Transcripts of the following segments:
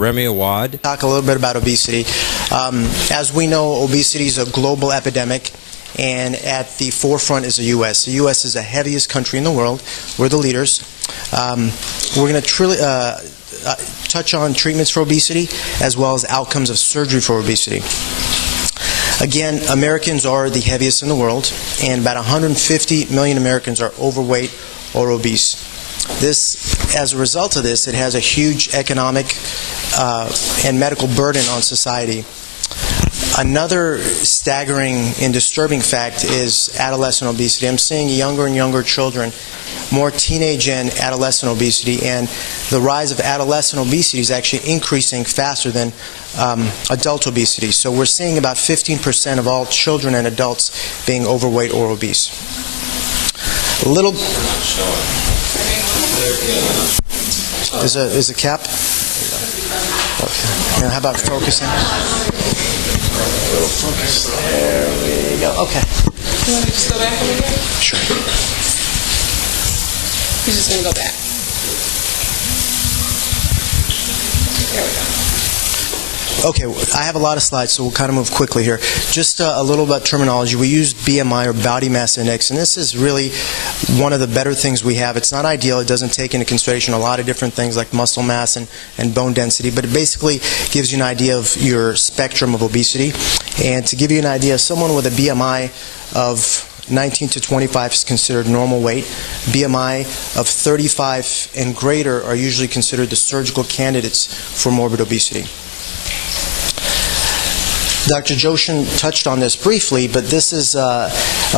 Remy Awad. Talk a little bit about obesity. As we know, obesity is a global epidemic, and at the forefront is the U.S. The U.S. is the heaviest country in the world. We're the leaders. We're going to touch on treatments for obesity as well as outcomes of surgery for obesity. Again, Americans are the heaviest in the world, and about 150 million Americans are overweight or obese. This, as a result of this, it has a huge economic and medical burden on society. Another staggering and disturbing fact is adolescent obesity. I'm seeing younger and younger children, more teenage and adolescent obesity, and the rise of adolescent obesity is actually increasing faster than adult obesity. So we're seeing about 15% of all children and adults being overweight or obese. A little... Is a cap? Okay. Now, how about focusing? Focus. There we go. Okay. You want me to just go back over here? Sure. He's just going to go back. There we go. Okay, I have a lot of slides, so we'll kind of move quickly here. Just a little about terminology. We use BMI, or body mass index, and this is really one of the better things we have. It's not ideal. It doesn't take into consideration a lot of different things like muscle mass and bone density, but it basically gives you an idea of your spectrum of obesity. And to give you an idea, someone with a BMI of 19 to 25 is considered normal weight. BMI of 35 and greater are usually considered the surgical candidates for morbid obesity. Dr. Joshin touched on this briefly, but this is a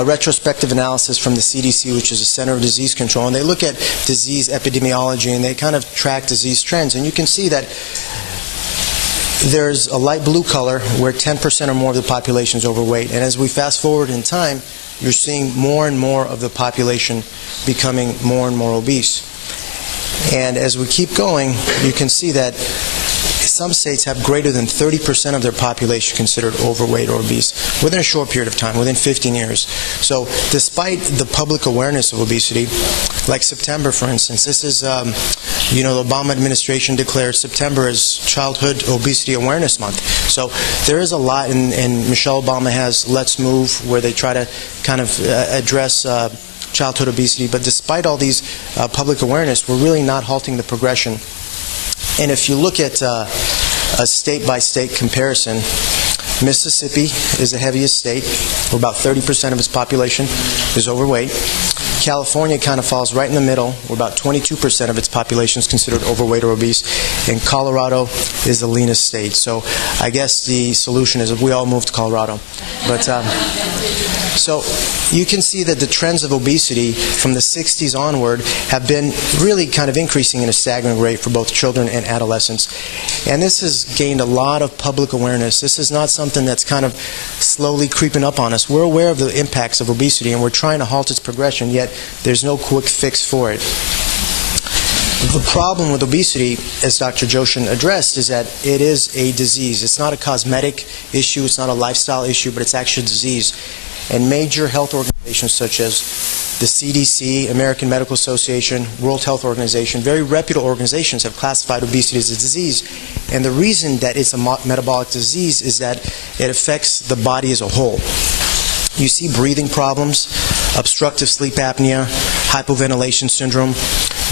retrospective analysis from the CDC, which is the Center of Disease Control, and they look at disease epidemiology, and they kind of track disease trends. And you can see that there's a light blue color where 10% or more of the population is overweight. And as we fast forward in time, you're seeing more and more of the population becoming more and more obese. And as we keep going, you can see that some states have greater than 30% of their population considered overweight or obese within a short period of time, within 15 years. So despite the public awareness of obesity, like September, for instance, this is, the Obama administration declared September as Childhood Obesity Awareness Month. So there is a lot, and Michelle Obama has Let's Move, where they try to kind of address childhood obesity. But despite all these public awareness, we're really not halting the progression. And if you look at a state-by-state comparison, Mississippi is the heaviest state, where about 30% of its population is overweight. California kind of falls right in the middle, where about 22% of its population is considered overweight or obese. And Colorado is the leanest state. So I guess the solution is if we all move to Colorado. But so you can see that the trends of obesity from the 60s onward have been really kind of increasing in a staggering rate for both children and adolescents. And this has gained a lot of public awareness. This is not something that's kind of slowly creeping up on us. We're aware of the impacts of obesity, and we're trying to halt its progression, yet there's no quick fix for it. The problem with obesity, as Dr. Joshin addressed, is that it is a disease. It's not a cosmetic issue, it's not a lifestyle issue, but it's actually a disease. And major health organizations such as the CDC, American Medical Association, World Health Organization, very reputable organizations have classified obesity as a disease. And the reason that it's a metabolic disease is that it affects the body as a whole. You see breathing problems, obstructive sleep apnea, hypoventilation syndrome.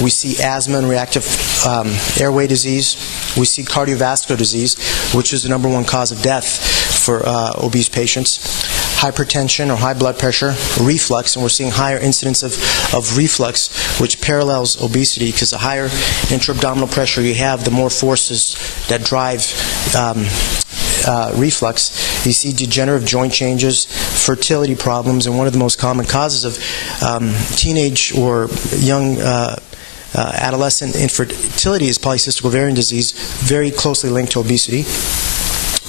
We see asthma and reactive airway disease. We see cardiovascular disease, which is the #1 cause of death for obese patients. Hypertension or high blood pressure, reflux, and we're seeing higher incidence of reflux, which parallels obesity, because the higher intra-abdominal pressure you have, the more forces that drive reflux. You see degenerative joint changes, fertility problems, and one of the most common causes of teenage or young adolescent infertility is polycystic ovarian disease, very closely linked to obesity.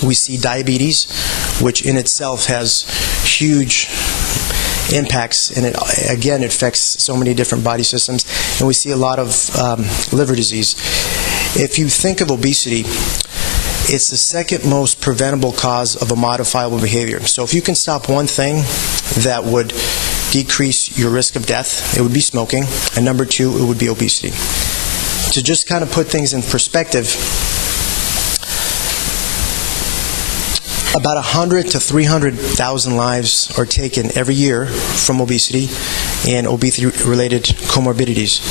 We see diabetes, which in itself has huge impacts, and it affects so many different body systems. And we see a lot of liver disease. If you think of obesity, it's the second most preventable cause of a modifiable behavior. So if you can stop one thing that would decrease your risk of death, it would be smoking. And number 2, it would be obesity. To just kind of put things in perspective, About 100 to 300,000 lives are taken every year from obesity and obesity-related comorbidities.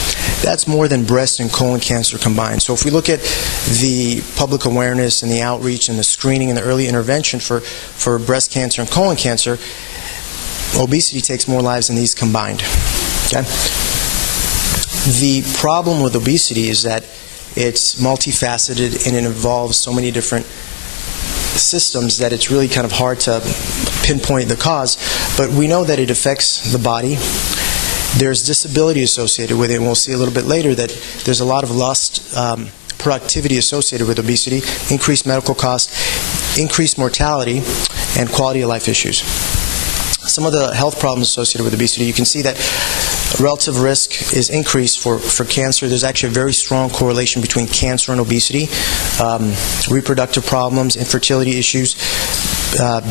That's more than breast and colon cancer combined. So if we look at the public awareness and the outreach and the screening and the early intervention for breast cancer and colon cancer, obesity takes more lives than these combined. Okay? The problem with obesity is that it's multifaceted and it involves so many different systems that it's really kind of hard to pinpoint the cause, but we know that it affects the body. There's disability associated with it, and we'll see a little bit later that there's a lot of lost productivity associated with obesity, increased medical costs, increased mortality, and quality of life issues. Some of the health problems associated with obesity, you can see that relative risk is increased for cancer. There's actually a very strong correlation between cancer and obesity. Reproductive problems, infertility issues,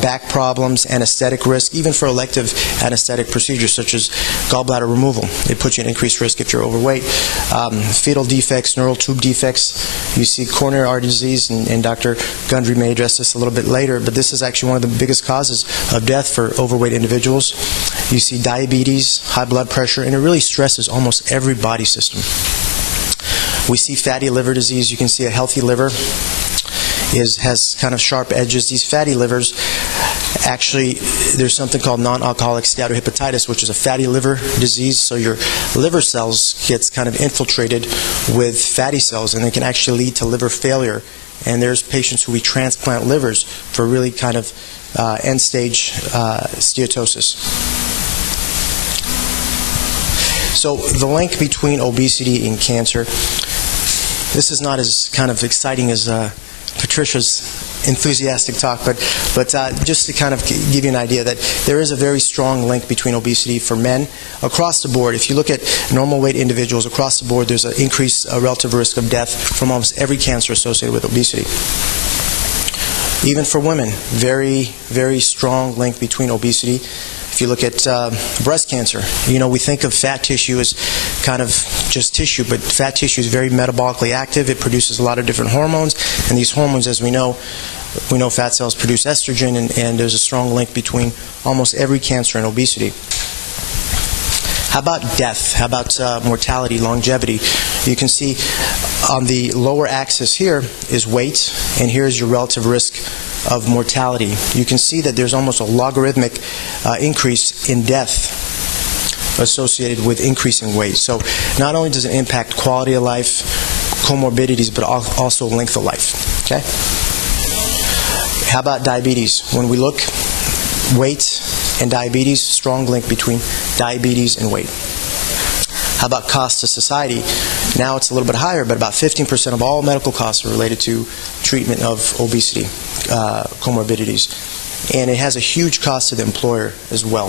back problems, anesthetic risk, even for elective anesthetic procedures such as gallbladder removal. It puts you at increased risk if you're overweight. Fetal defects, neural tube defects. You see coronary artery disease, and Dr. Gundry may address this a little bit later, but this is actually one of the biggest causes of death for overweight individuals. You see diabetes, high blood pressure, and it really stresses almost every body system. We see fatty liver disease. You can see a healthy liver has kind of sharp edges. These fatty livers, actually, there's something called non-alcoholic steatohepatitis, which is a fatty liver disease. So your liver cells gets kind of infiltrated with fatty cells, and it can actually lead to liver failure. And there's patients who we transplant livers for really kind of end-stage steatosis. So the link between obesity and cancer, this is not as kind of exciting as Patricia's enthusiastic talk, but just to kind of give you an idea that there is a very strong link between obesity for men across the board. If you look at normal weight individuals across the board, there's an increased relative risk of death from almost every cancer associated with obesity. Even for women, very, very strong link between obesity. If you look at breast cancer, we think of fat tissue as kind of just tissue, but fat tissue is very metabolically active. It produces a lot of different hormones, and these hormones, as we know fat cells produce estrogen, and there's a strong link between almost every cancer and obesity. How about death? How about mortality, longevity? You can see on the lower axis here is weight, and here's your relative risk of mortality. You can see that there's almost a logarithmic increase in death associated with increasing weight. So not only does it impact quality of life, comorbidities, but also length of life. Okay? How about diabetes? When we look, weight and diabetes, strong link between diabetes and weight. How about cost to society? Now it's a little bit higher, but about 15% of all medical costs are related to treatment of obesity, comorbidities. And it has a huge cost to the employer as well.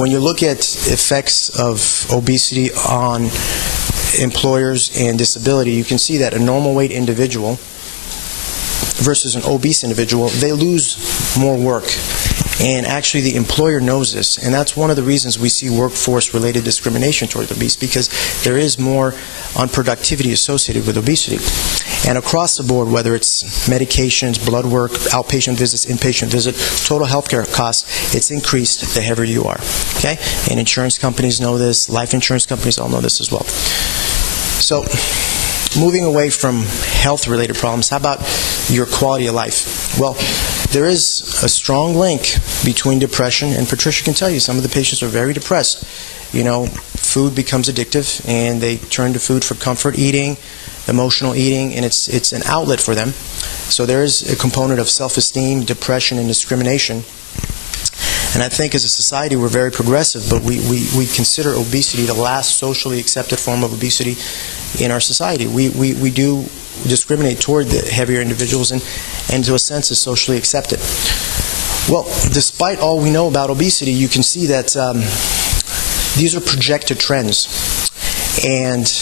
When you look at effects of obesity on employers and disability, you can see that a normal weight individual versus an obese individual, they lose more work. And actually the employer knows this, and that's one of the reasons we see workforce-related discrimination toward obese, because there is more unproductivity associated with obesity. And across the board, whether it's medications, blood work, outpatient visits, inpatient visits, total healthcare costs, it's increased the heavier you are. Okay? And insurance companies know this, life insurance companies all know this as well. So, moving away from health-related problems, how about your quality of life? Well, there is a strong link between depression, and Patricia can tell you some of the patients are very depressed. Food becomes addictive, and they turn to food for comfort eating, emotional eating, and it's an outlet for them. So there is a component of self-esteem, depression, and discrimination. And I think as a society we're very progressive, but we consider obesity the last socially accepted form of obesity in our society. We do discriminate toward the heavier individuals, and to a sense is socially accepted. Well, despite all we know about obesity, you can see that these are projected trends, and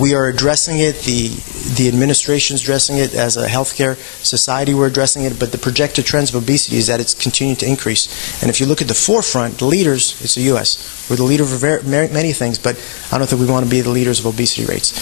we are addressing it. The administration's addressing it. As a healthcare society, we're addressing it, but the projected trends of obesity is that it's continuing to increase. And if you look at the forefront, the leaders, it's the U.S. We're the leader for many things, but I don't think we want to be the leaders of obesity rates.